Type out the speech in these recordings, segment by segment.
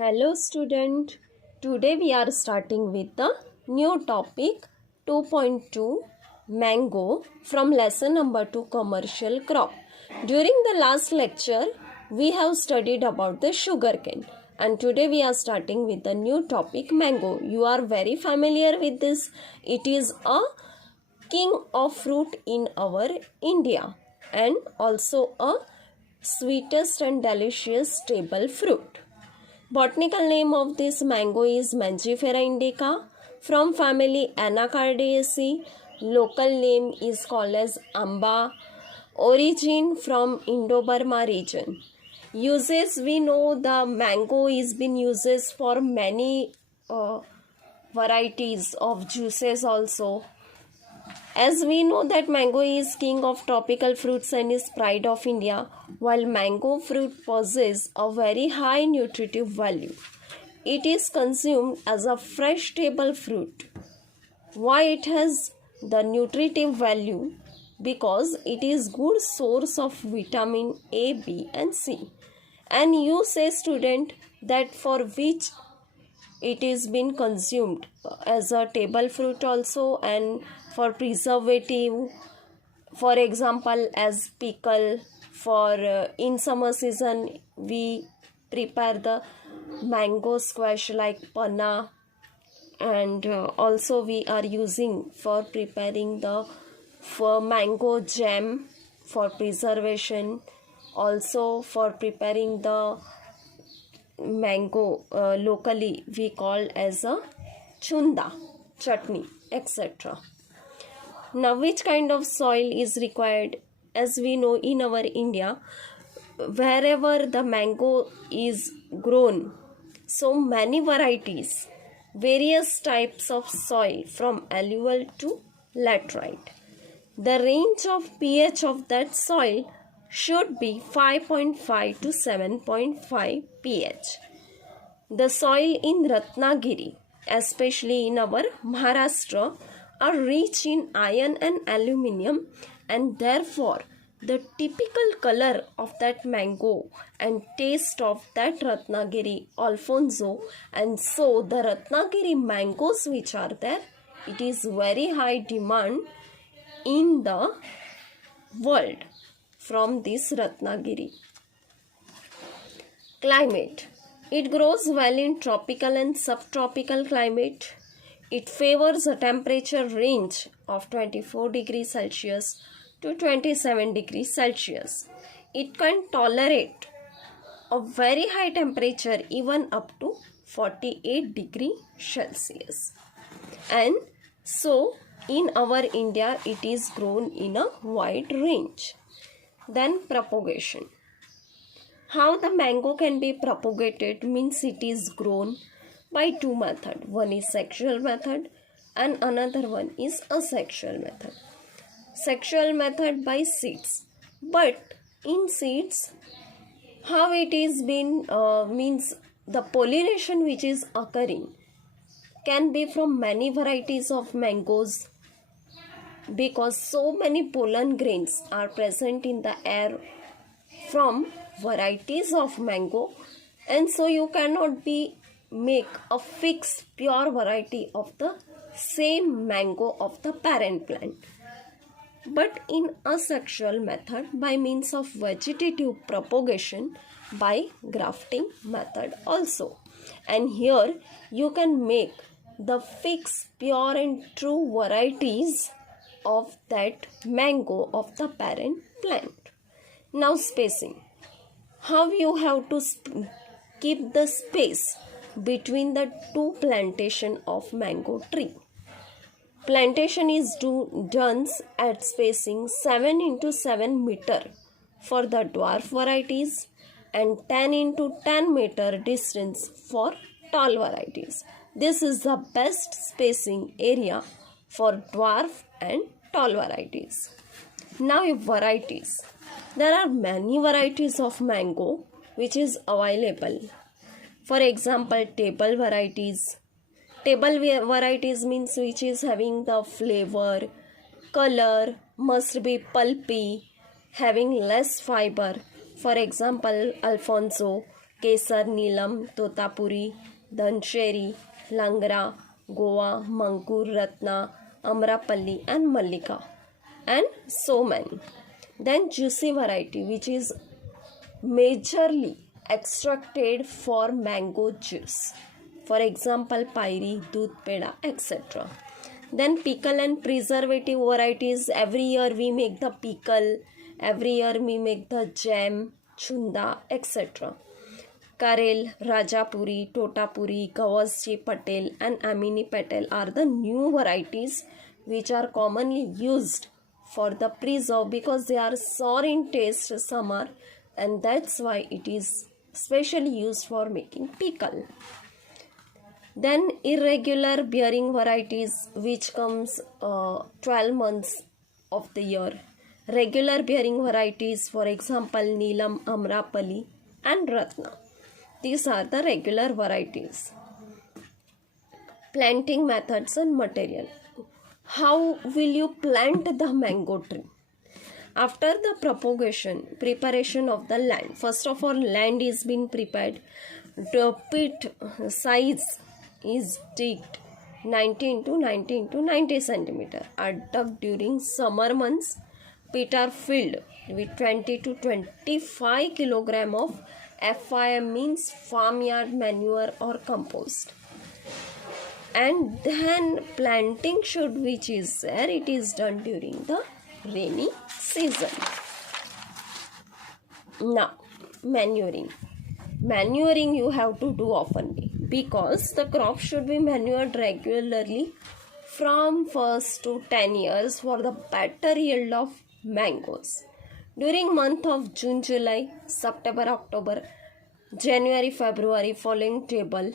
Hello student, today we are starting with the new topic 2.2 mango from lesson number 2 commercial crop. During the last lecture we have studied about the sugarcane and today we are starting with the new topic mango. You are very familiar with this. It is a king of fruit in our India and also a sweetest and delicious staple fruit. Botanical name of this mango is Mangifera indica from family Anacardiaceae. Local name is called as Amba. Origin from Indo-Burma region. Uses, we know the mango is been used for many varieties of juices also. As we know that mango is king of tropical fruits and is pride of India, while mango fruit possesses a very high nutritive value. It is consumed as a fresh table fruit. Why it has the nutritive value? Because it is good source of vitamin A, B and C. And you say student that for which it is been consumed as a table fruit also and for preservative, for example as pickle. For in summer season we prepare the mango squash like panna, and also we are using for preparing the for mango jam for preservation, also for preparing the mango locally we call as a chunda chutney, etc. Now which kind of soil is required? As we know in our India, wherever the mango is grown, so many varieties, various types of soil from alluvial to laterite. The range of pH of that soil should be 5.5 to 7.5 pH. The soil in Ratnagiri, especially in our Maharashtra, are rich in iron and aluminium, and therefore the typical color of that mango and taste of that Ratnagiri Alfonso, and so the Ratnagiri mangoes which are there, it is very high demand in the world from this Ratnagiri. Climate. It grows well in tropical and subtropical climate. It favors a temperature range of 24 degrees Celsius to 27 degrees Celsius. It can tolerate a very high temperature even up to 48 degrees Celsius. And so in our India it is grown in a wide range. Then propagation. How the mango can be propagated means it is grown by two methods. One is sexual method and another one is asexual method. Sexual method by seeds. But in seeds, how it is been means the pollination which is occurring can be from many varieties of mangoes, because so many pollen grains are present in the air from varieties of mango, and so you cannot make a fixed pure variety of the same mango of the parent plant. But in asexual method, by means of vegetative propagation by grafting method also, and here you can make the fixed pure and true varieties of that mango of the parent plant. Now spacing. How you have to keep the space between the two plantation of mango tree. Plantation is done at spacing 7 into 7 meter for the dwarf varieties and 10 into 10 meter distance for tall varieties. This is the best spacing area for dwarf and tall varieties. Now varieties. There are many varieties of mango which is available. For example, table varieties. Table varieties means which is having the flavor, color, must be pulpy, having less fiber. For example, Alfonso, Kesar, Neelam, Totapuri, Dhancheri, Langra, Goa, Mankur, Ratna, Amrapalli and Mallika, and so many. Then juicy variety, which is majorly extracted for mango juice. For example, Pairi, Doodh Peda, etc. Then pickle and preservative varieties. Every year we make the pickle, every year we make the jam, chunda, etc. Karel, Rajapuri, Totapuri, Gawasji Patel and Amini Patel are the new varieties which are commonly used for the preserve because they are sour in taste, summer, and that's why it is specially used for making pickle. Then irregular bearing varieties which comes 12 months of the year. Regular bearing varieties, for example, Neelam, Amrapali and Ratna. These are the regular varieties. Planting methods and material. How will you plant the mango tree? After the preparation of the land, first of all, land is being prepared. The pit size is digged 19 to 90 centimeter. Are dug during summer months. Pit are filled with 20 to 25 kilogram of FIM, means farmyard manure or compost. And then planting which is there, it is done during the rainy season. Now, manuring. Manuring you have to do oftenly because the crop should be manured regularly from 1st to 10 years for the better yield of mangoes. During month of June, July, September, October, January, February, following table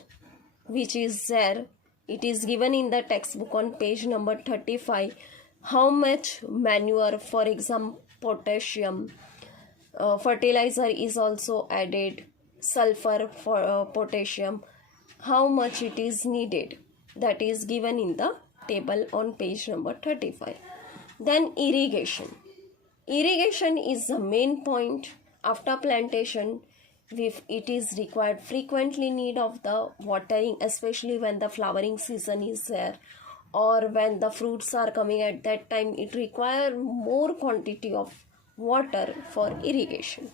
which is there, it is given in the textbook on page number 35. How much manure, for example, potassium, fertilizer is also added, sulfur, for potassium, how much it is needed, that is given in the table on page number 35. Then irrigation. Irrigation is the main point. After plantation, if it is required, frequently need of the watering, especially when the flowering season is there or when the fruits are coming at that time, it require more quantity of water for irrigation.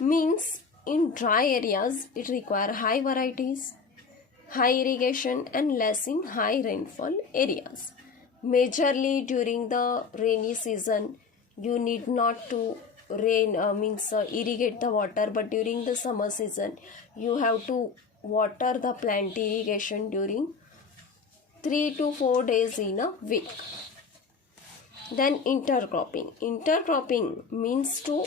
Means in dry areas it require high varieties, high irrigation, and less in high rainfall areas. Majorly during the rainy season you need not to irrigate the water, but during the summer season you have to water the plant irrigation during 3 to 4 days in a week. Then intercropping. Intercropping means to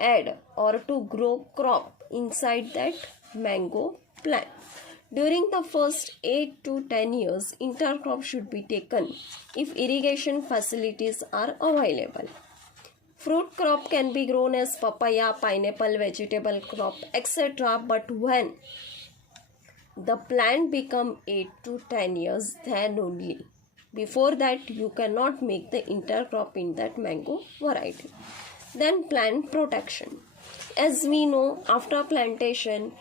add or to grow crop inside that mango plant. During the first 8 to 10 years, intercrop should be taken if irrigation facilities are available. Fruit crop can be grown as papaya, pineapple, vegetable crop, etc. But when the plant become 8 to 10 years, then only. Before that, you cannot make the intercrop in that mango variety. Then plant protection. As we know, after plantation,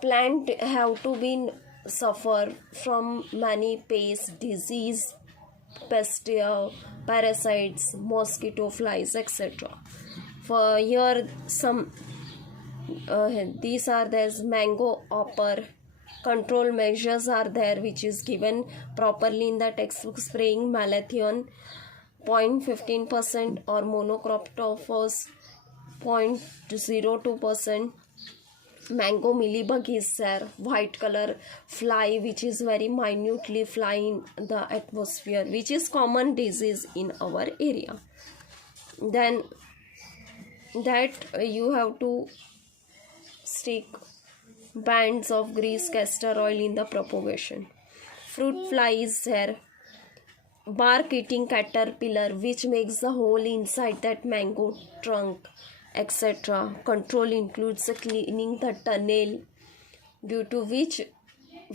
plant have to be suffer from many pests, disease, pest, parasites, mosquito, flies, etc. For here, some these are there's mango hopper. Control measures are there, which is given properly in the textbook. Spraying malathion 0.15% or monocroptophos 0.02%. Mango mealybug is there, white color fly, which is very minutely fly in the atmosphere, which is common disease in our area. Then that you have to stick bands of grease castor oil in the propagation. Fruit fly is there, bark eating caterpillar, which makes the hole inside that mango trunk, etc. Control includes cleaning the tunnel, due to which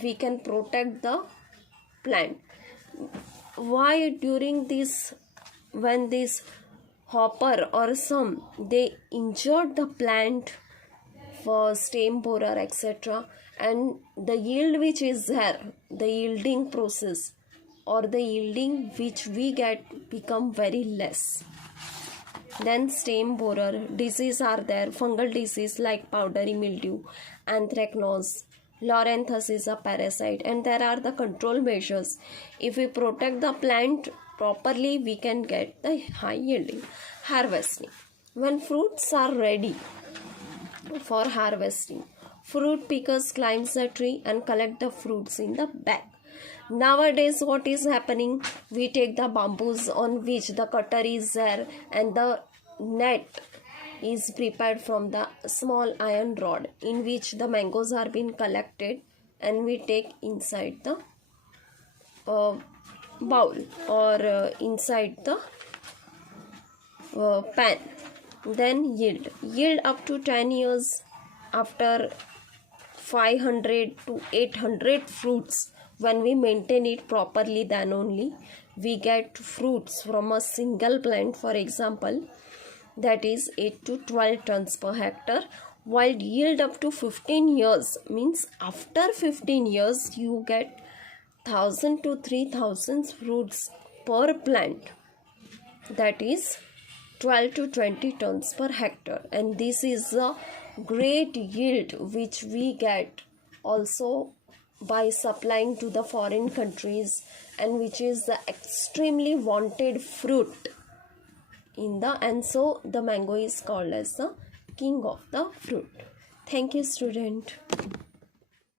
we can protect the plant. Why during this, when this hopper or some, they injured the plant stem borer, etc. And the yield which is there, the yielding process or the yielding which we get become very less. Then stem borer disease are there, fungal disease like powdery mildew, anthracnose, Loranthus is a parasite, and there are the control measures. If we protect the plant properly, we can get the high yielding. Harvesting. When fruits are ready for harvesting, fruit pickers climbs the tree and collect the fruits in the bag. Nowadays, what is happening? We take the bamboos on which the cutter is there, and the net is prepared from the small iron rod in which the mangoes are being collected, and we take inside the bowl or inside the pan. Then yield up to 10 years. After 500 to 800 fruits, when we maintain it properly, then only we get fruits from a single plant. For example, that is 8 to 12 tons per hectare. While yield up to 15 years means after 15 years you get 1000 to 3000 fruits per plant, that is 12 to 20 tons per hectare, and this is a great yield which we get also by supplying to the foreign countries, and which is the extremely wanted fruit in the, and so the mango is called as the king of the fruit. Thank you, student.